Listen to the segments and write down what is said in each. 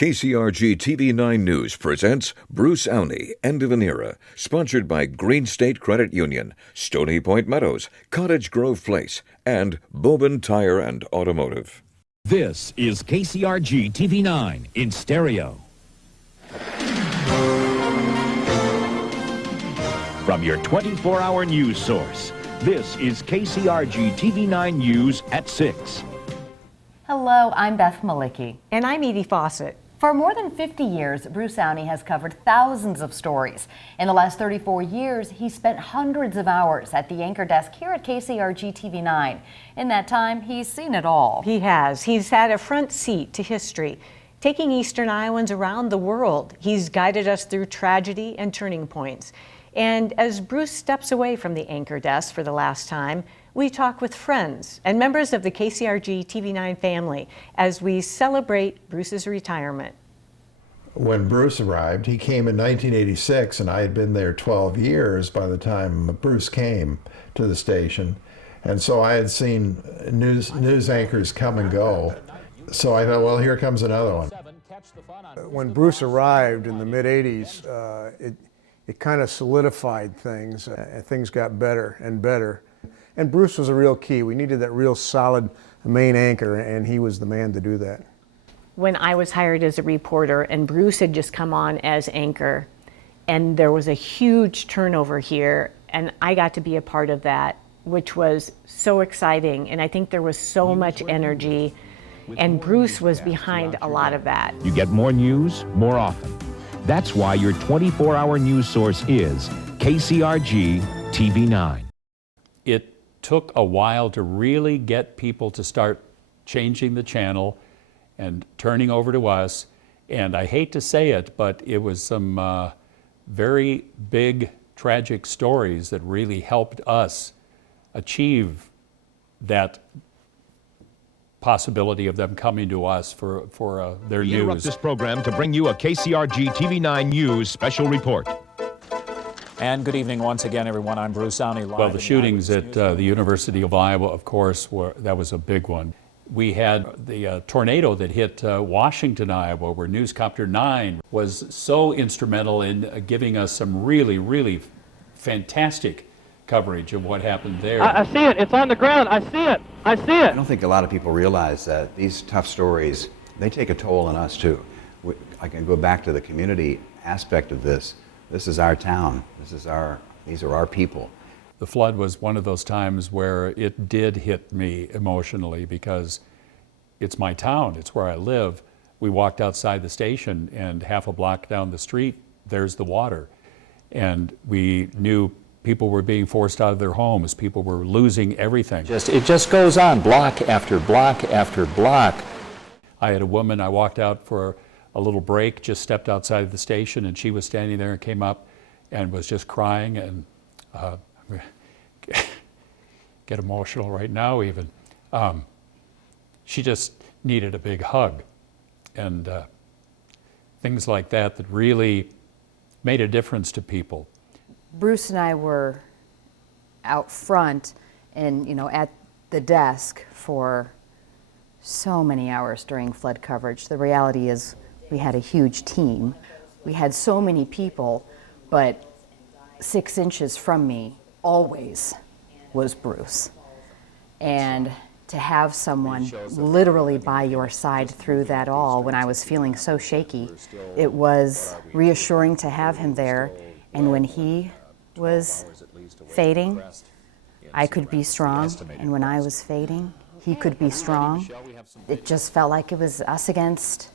KCRG TV9 News presents Bruce Aune, End of an Era, sponsored by Green State Credit Union, Stony Point Meadows, Cottage Grove Place, and Bobin Tire and Automotive. This is KCRG TV9 in stereo. From your 24-hour news source, this is KCRG TV9 News at 6. Hello, I'm Beth Malicki. And I'm Edie Fawcett. For more than 50 years, Bruce Aune has covered thousands of stories. In the last 34 years, he spent hundreds of hours at the anchor desk here at KCRG TV9. In that time, he's seen it all. He has. He's had a front seat to history, taking Eastern Iowans around the world. He's guided us through tragedy and turning points. And as Bruce steps away from the anchor desk for the last time, we talk with friends and members of the KCRG TV9 family as we celebrate Bruce's retirement. When Bruce arrived, he came in 1986, and I had been there 12 years by the time Bruce came to the station. And so I had seen news anchors come and go. So I thought, well, here comes another one. When Bruce arrived in the mid-'80s, it kind of solidified things. Things got better and better. And Bruce was a real key. We needed that real solid main anchor, and he was the man to do that. When I was hired as a reporter and Bruce had just come on as anchor, and there was a huge turnover here, and I got to be a part of that, which was so exciting. And I think there was so much energy, and Bruce was behind a lot of that. You get more news more often. That's why your 24-hour news source is KCRG TV9. It took a while to really get people to start changing the channel and turning over to us. And I hate to say it, but it was some very big, tragic stories that really helped us achieve that possibility of them coming to us for their news. We interrupt this program to bring you a KCRG TV9 News special report. And good evening once again, everyone. I'm Bruce Aune. Well, the shootings at the University of Iowa, of course, that was a big one. We had the tornado that hit Washington, Iowa, where Newscopter 9 was so instrumental in giving us some really, really fantastic coverage of what happened there. I see it. It's on the ground. I see it. I see it. I don't think a lot of people realize that these tough stories, they take a toll on us too. I can go back to the community aspect of this. This is our town. These are our people. The flood was one of those times where it did hit me emotionally because it's my town. It's where I live. We walked outside the station, and half a block down the street, there's the water. And we knew people were being forced out of their homes. People were losing everything. It just goes on, block after block after block. I had a woman, I walked out for a little break, just stepped outside of the station, and she was standing there and came up and was just crying, and get emotional right now even. She just needed a big hug, and things like that really made a difference to people. Bruce and I were out front and, at the desk for so many hours during flood coverage. The reality is we had a huge team. We had so many people, but 6 inches from me always was Bruce. And to have someone literally by your side through that all when I was feeling so shaky, it was reassuring to have him there. And when he was fading, I could be strong. And when I was fading, he could be strong. It just felt like it was us against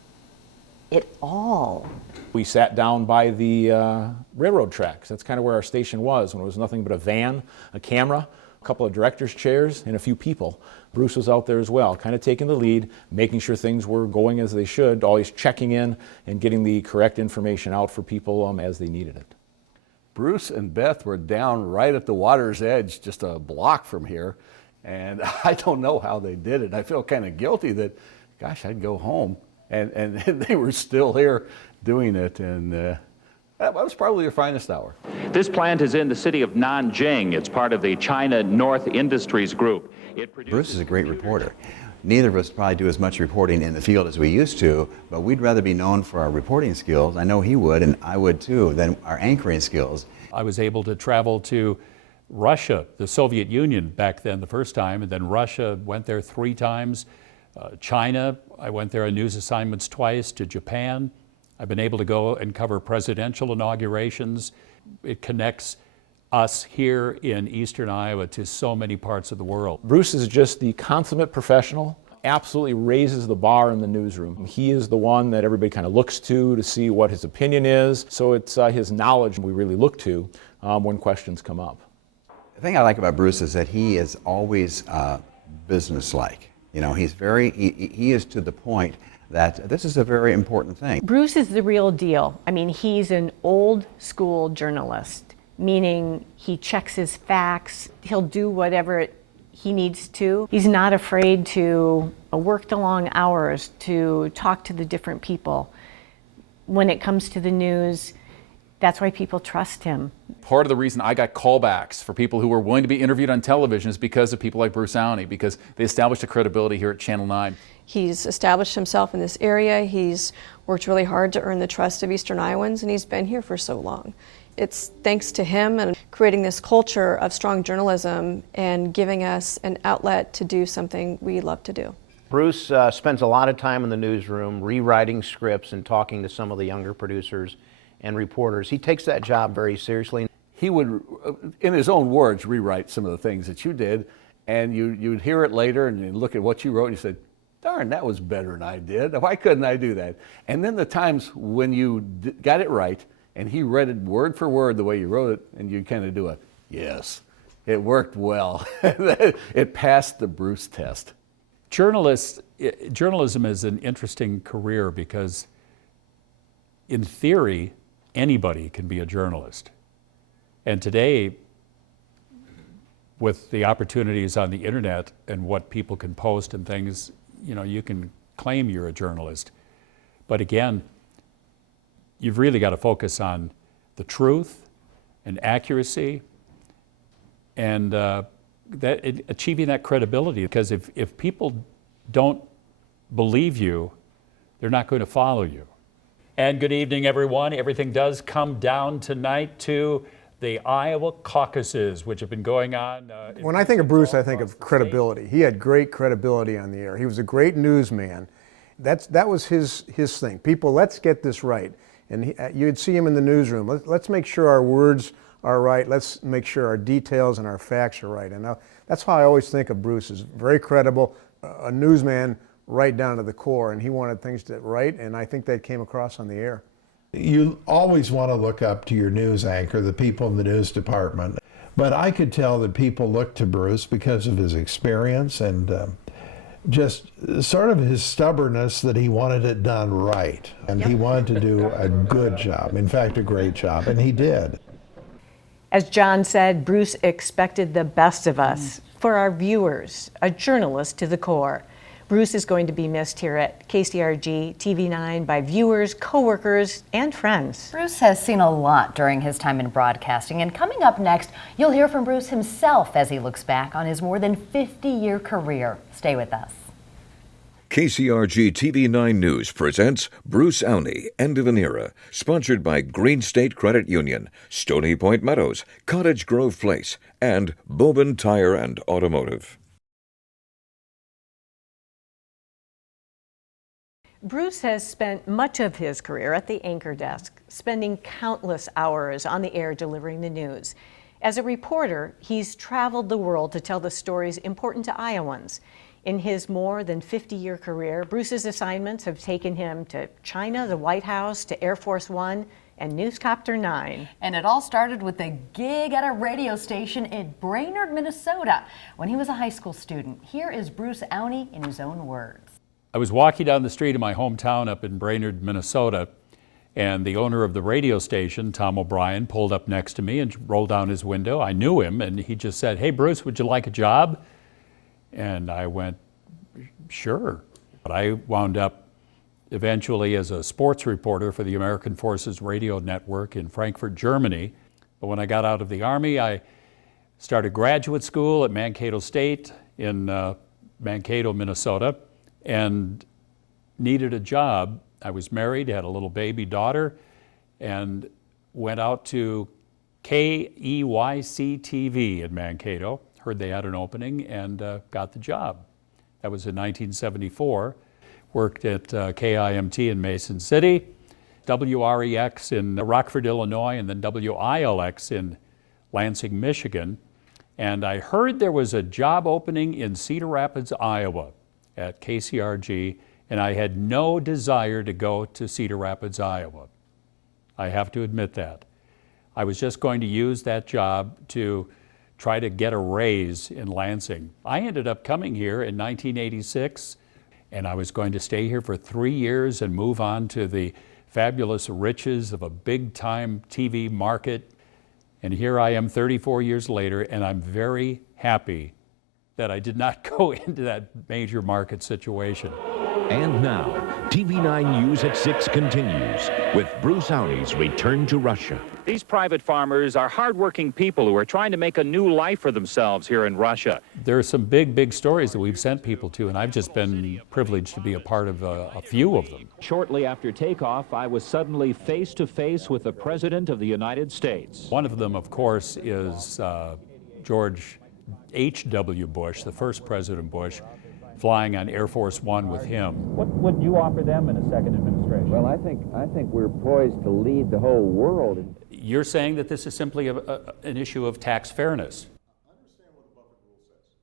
it all. We sat down by the railroad tracks. That's kind of where our station was, when it was nothing but a van, a camera, a couple of director's chairs, and a few people. Bruce was out there as well, kind of taking the lead, making sure things were going as they should, always checking in and getting the correct information out for people as they needed it. Bruce and Beth were down right at the water's edge, just a block from here, and I don't know how they did it. I feel kind of guilty that, gosh, I'd go home, and they were still here doing it, and that was probably their finest hour. This plant is in the city of Nanjing. It's part of the China North Industries Group. Bruce is a great reporter. neither of us probably do as much reporting in the field as we used to, but we'd rather be known for our reporting skills. I know he would, and I would too, than our anchoring skills. I was able to travel to Russia, the Soviet Union back then the first time, and then Russia, went there 3 times. China, I went there on news assignments twice, to Japan. I've been able to go and cover presidential inaugurations. It connects us here in eastern Iowa to so many parts of the world. Bruce is just the consummate professional, absolutely raises the bar in the newsroom. He is the one that everybody kind of looks to see what his opinion is, so it's his knowledge we really look to when questions come up. The thing I like about Bruce is that he is always businesslike. You know, he's he is to the point that this is a very important thing. Bruce is the real deal. I mean, he's an old school journalist, meaning he checks his facts, he'll do whatever he needs to. He's not afraid to work the long hours to talk to the different people. When it comes to the news, that's why people trust him. Part of the reason I got callbacks for people who were willing to be interviewed on television is because of people like Bruce Aune, because they established a credibility here at Channel 9. He's established himself in this area. He's worked really hard to earn the trust of Eastern Iowans, and he's been here for so long. It's thanks to him and creating this culture of strong journalism and giving us an outlet to do something we love to do. Bruce spends a lot of time in the newsroom rewriting scripts and talking to some of the younger producers and reporters. He takes that job very seriously. He would, in his own words, rewrite some of the things that you did, and you'd hear it later and you'd look at what you wrote and you said, darn, that was better than I did. Why couldn't I do that? And then the times when you got it right and he read it word for word the way you wrote it, and you kind of do a, yes, it worked well. It passed the Bruce test. Journalism is an interesting career because in theory, anybody can be a journalist. And today, with the opportunities on the internet and what people can post and things, you know, you can claim you're a journalist. But again, you've really got to focus on the truth and accuracy and achieving that credibility. Because if people don't believe you, they're not going to follow you. And good evening, everyone. Everything does come down tonight to the Iowa caucuses, which have been going on. When I think of Bruce, I think of credibility. He had great credibility on the air. He was a great newsman. That was his thing. People, let's get this right. And you'd see him in the newsroom. Let's make sure our words are right. Let's make sure our details and our facts are right. And that's how I always think of Bruce, as very credible, a newsman right down to the core. And he wanted things right, and I think that came across on the air. You always want to look up to your news anchor, the people in the news department. But I could tell that people looked to Bruce because of his experience and just sort of his stubbornness that he wanted it done right. And he wanted to do a good job, in fact, a great job, and he did. As John said, Bruce expected the best of us. For our viewers, a journalist to the core. Bruce is going to be missed here at KCRG TV9 by viewers, coworkers, and friends. Bruce has seen a lot during his time in broadcasting, and coming up next, you'll hear from Bruce himself as he looks back on his more than 50-year career. Stay with us. KCRG TV9 News presents Bruce Aune, End of an Era, sponsored by Green State Credit Union, Stony Point Meadows, Cottage Grove Place, and Bobin Tire and Automotive. Bruce has spent much of his career at the anchor desk, spending countless hours on the air delivering the news. As a reporter, he's traveled the world to tell the stories important to Iowans. In his more than 50-year career, Bruce's assignments have taken him to China, the White House, to Air Force One, and Newscopter 9. And it all started with a gig at a radio station in Brainerd, Minnesota, when he was a high school student. Here is Bruce Aune in his own words. I was walking down the street in my hometown up in Brainerd, Minnesota, and the owner of the radio station, Tom O'Brien, pulled up next to me and rolled down his window. I knew him, and he just said, "Hey, Bruce, would you like a job?" And I went, "Sure." But I wound up eventually as a sports reporter for the American Forces Radio Network in Frankfurt, Germany. But when I got out of the Army, I started graduate school at Mankato State in Mankato, Minnesota, and needed a job. I was married, had a little baby daughter, and went out to KEYC TV in Mankato. Heard they had an opening and got the job. That was in 1974. Worked at KIMT in Mason City, WREX in Rockford, Illinois, and then WILX in Lansing, Michigan. And I heard there was a job opening in Cedar Rapids, Iowa at KCRG, and I had no desire to go to Cedar Rapids, Iowa. I have to admit that. I was just going to use that job to try to get a raise in Lansing. I ended up coming here in 1986, and I was going to stay here for 3 years and move on to the fabulous riches of a big-time TV market. And here I am 34 years later, and I'm very happy that I did not go into that major market situation. And now, TV9 News at 6 continues with Bruce Aune's return to Russia. These private farmers are hardworking people who are trying to make a new life for themselves here in Russia. There are some big stories that we've sent people to, and I've just been privileged to be a part of a few of them. Shortly after takeoff, I was suddenly face to face with the President of the United States. One of them, of course, is George H.W. Bush, the first President Bush, flying on Air Force One with him. What would you offer them in a second administration? Well, I think we're poised to lead the whole world. You're saying that this is simply an issue of tax fairness.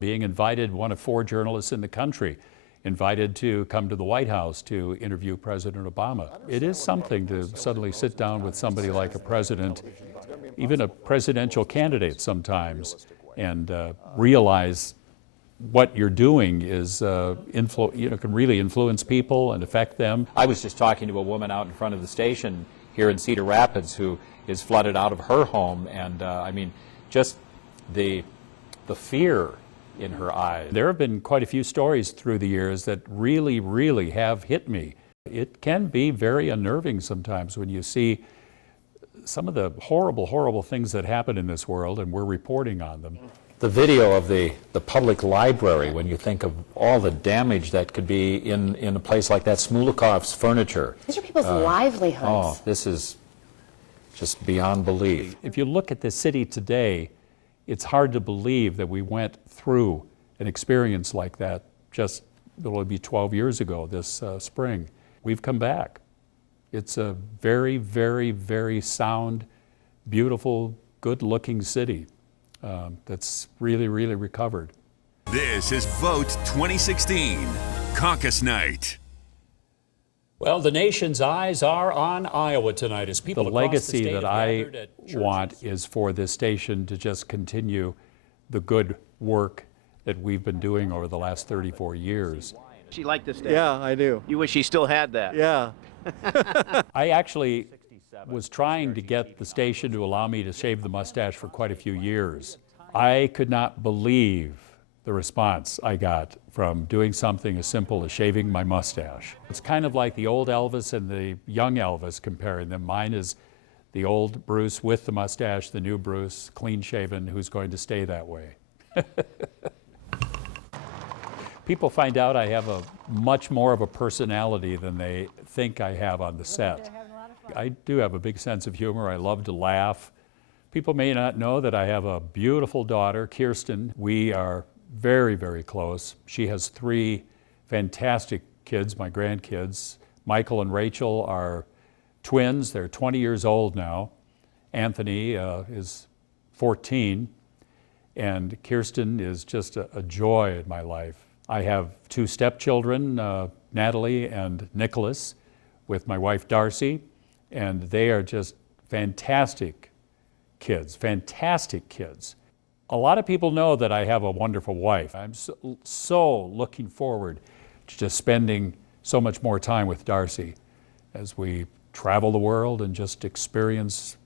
Being invited, one of 4 journalists in the country, invited to come to the White House to interview President Obama. It is something to suddenly sit down with somebody like a president, even a presidential candidate sometimes, and realize what you're doing is can really influence people and affect them. I was just talking to a woman out in front of the station here in Cedar Rapids who is flooded out of her home, and I mean, just the fear in her eyes. There have been quite a few stories through the years that really have hit me. It can be very unnerving sometimes when you see some of the horrible things that happen in this world, and we're reporting on them. The video of the public library, when you think of all the damage that could be in a place like that, Smulikov's furniture. These are people's livelihoods. Oh, this is just beyond belief. If you look at the city today, it's hard to believe that we went through an experience like that just, it'll be 12 years ago this spring. We've come back. It's a very sound, beautiful, good-looking city. That's really recovered. This is Vote 2016, Caucus Night. Well, the nation's eyes are on Iowa tonight as people across the legacy state that I want is for this station to just continue the good work that we've been doing over the last 34 years. She liked this day. Yeah, I do. You wish she still had that. Yeah. I actually was trying to get the station to allow me to shave the mustache for quite a few years. I could not believe the response I got from doing something as simple as shaving my mustache. It's kind of like the old Elvis and the young Elvis, comparing them. Mine is the old Bruce with the mustache, the new Bruce, clean-shaven, who's going to stay that way. People find out I have a much more of a personality than they think I have on the set. I do have a big sense of humor. I love to laugh. People may not know that I have a beautiful daughter, Kirsten. We are very close. She has 3 fantastic kids, my grandkids. Michael and Rachel are twins. They're 20 years old now. Anthony is 14, and Kirsten is just a joy in my life. I have 2 stepchildren, Natalie and Nicholas, with my wife Darcy, and they are just fantastic kids. A lot of people know that I have a wonderful wife. I'm so looking forward to just spending so much more time with Darcy as we travel the world and just experience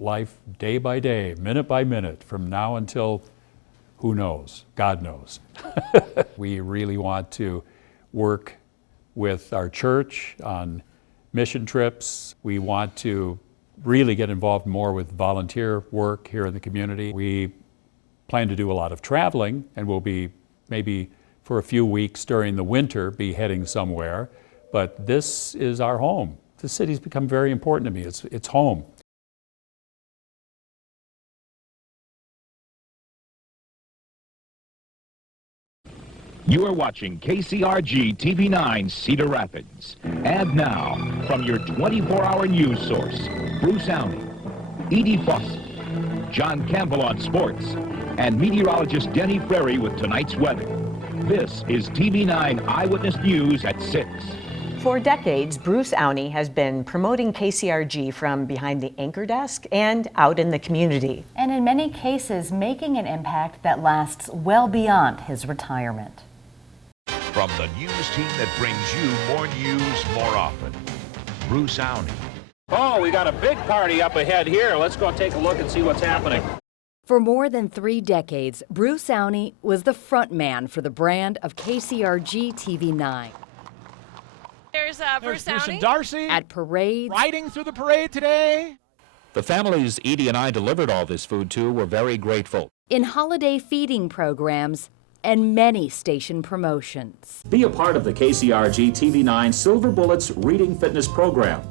life day by day, minute by minute, from now until who knows? God knows. We really want to work with our church on mission trips. We want to really get involved more with volunteer work here in the community. We plan to do a lot of traveling, and we'll be maybe for a few weeks during the winter, be heading somewhere, but this is our home. The city's become very important to me. It's home. You are watching KCRG TV9 Cedar Rapids. And now, from your 24-hour news source, Bruce Aune, Edie Fawcett, John Campbell on sports, and meteorologist Denny Frary with tonight's weather. This is TV9 Eyewitness News at 6. For decades, Bruce Aune has been promoting KCRG from behind the anchor desk and out in the community. And in many cases, making an impact that lasts well beyond his retirement. From the news team that brings you more news more often, Bruce Aune. Oh, we got a big party up ahead here. Let's go take a look and see what's happening. For more than 3 decades, Bruce Aune was the front man for the brand of KCRG TV9. There's Bruce Bruce Aune and Darcy at parades, riding through the parade today. The families Edie and I delivered all this food to were very grateful. in holiday feeding programs, and many station promotions. Be a part of the KCRG TV9 Silver Bullets Reading Fitness Program.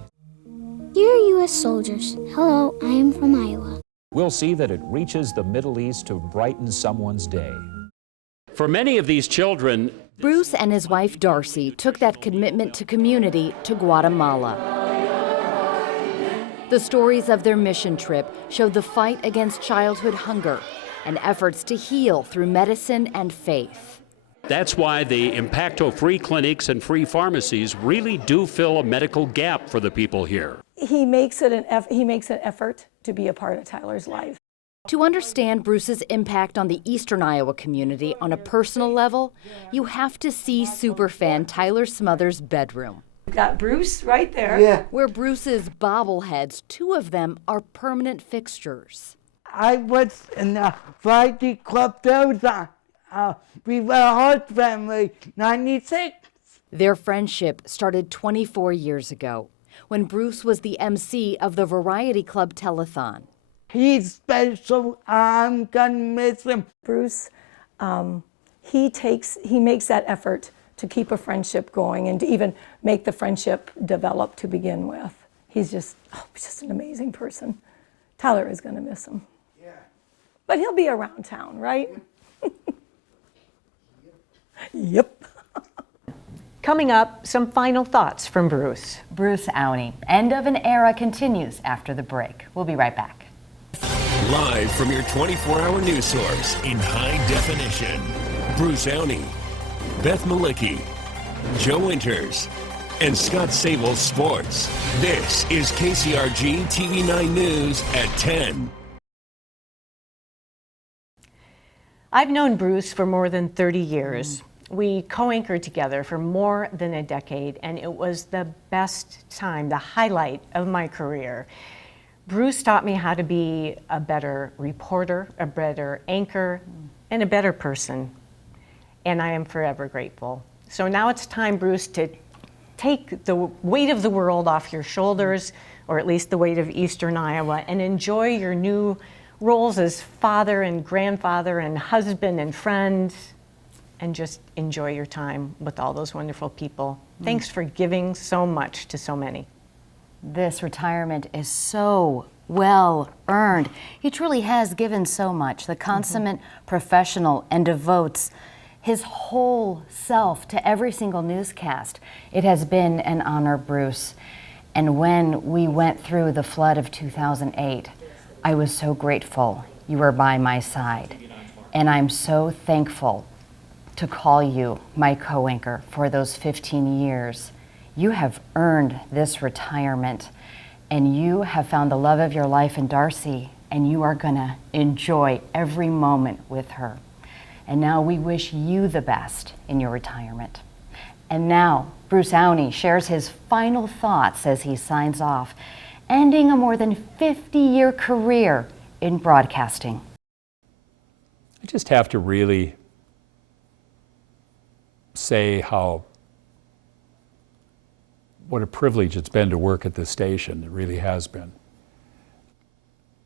Dear U.S. soldiers, hello, I am from Iowa. We'll see that it reaches the Middle East to brighten someone's day. For many of these children, Bruce and his wife Darcy took that commitment to community to Guatemala. The stories of their mission trip showed the fight against childhood hunger and efforts to heal through medicine and faith. That's why the Impacto-free clinics and free pharmacies really do fill a medical gap for the people here. He makes an effort to be a part of Tyler's life. To understand Bruce's impact on the Eastern Iowa community on a personal level, you have to see superfan Tyler Smothers' bedroom. We've got Bruce right there. Where Bruce's bobbleheads, 2 of them are permanent fixtures. I was in the Friday Club Delta. We were a horse family, 96. Their friendship started 24 years ago, when Bruce was the MC of the Variety Club Telethon. He's special. I'm gonna miss him. Bruce, he makes that effort to keep a friendship going and to even make the friendship develop to begin with. He's just an amazing person. Tyler is gonna miss him. Yeah. But he'll be around town, right? Yep. Coming up, some final thoughts from Bruce. Bruce Aune. End of an era continues after the break. We'll be right back. Live from your 24-hour news source in high definition, Bruce Aune, Beth Malicki, Joe Winters, and Scott Sable Sports. This is KCRG TV9 News at 10. I've known Bruce for more than 30 years. We co-anchored together for more than a decade, and it was the best time, the highlight of my career. Bruce taught me how to be a better reporter, a better anchor, and a better person. And I am forever grateful. So now it's time, Bruce, to take the weight of the world off your shoulders, or at least the weight of Eastern Iowa, and enjoy your new roles as father and grandfather and husband and friend, and just enjoy your time with all those wonderful people. Thanks for giving so much to so many. This retirement is so well earned. He truly has given so much, the consummate professional, and devotes his whole self to every single newscast. It has been an honor, Bruce. And when we went through the flood of 2008, I was so grateful you were by my side. And I'm so thankful to call you my co-anchor for those 15 years. You have earned this retirement, and you have found the love of your life in Darcy, and you are gonna enjoy every moment with her. And now we wish you the best in your retirement. And now Bruce Aune shares his final thoughts as he signs off, ending a more than 50-year career in broadcasting. I just have to really say what a privilege it's been to work at this station. It really has been.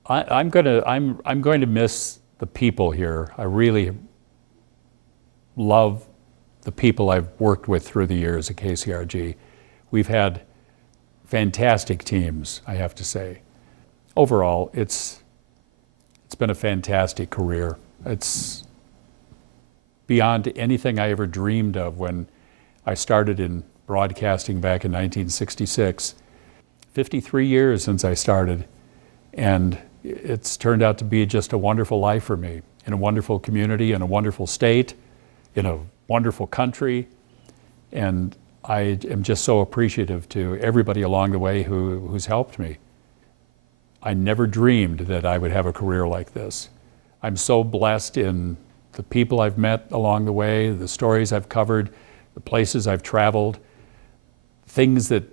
I'm going to miss the people here. I really love the people I've worked with through the years at KCRG. We've had fantastic teams, I have to say. Overall, it's been a fantastic career. It's beyond anything I ever dreamed of when I started in broadcasting back in 1966. 53 years since I started, and it's turned out to be just a wonderful life for me, in a wonderful community, in a wonderful state, in a wonderful country, and I am just so appreciative to everybody along the way who's helped me. I never dreamed that I would have a career like this. I'm so blessed in the people I've met along the way, the stories I've covered, the places I've traveled, things that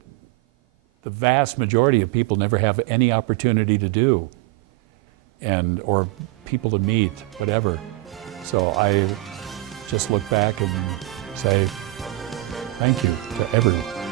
the vast majority of people never have any opportunity to do, or people to meet, whatever. So I just look back and say thank you to everyone.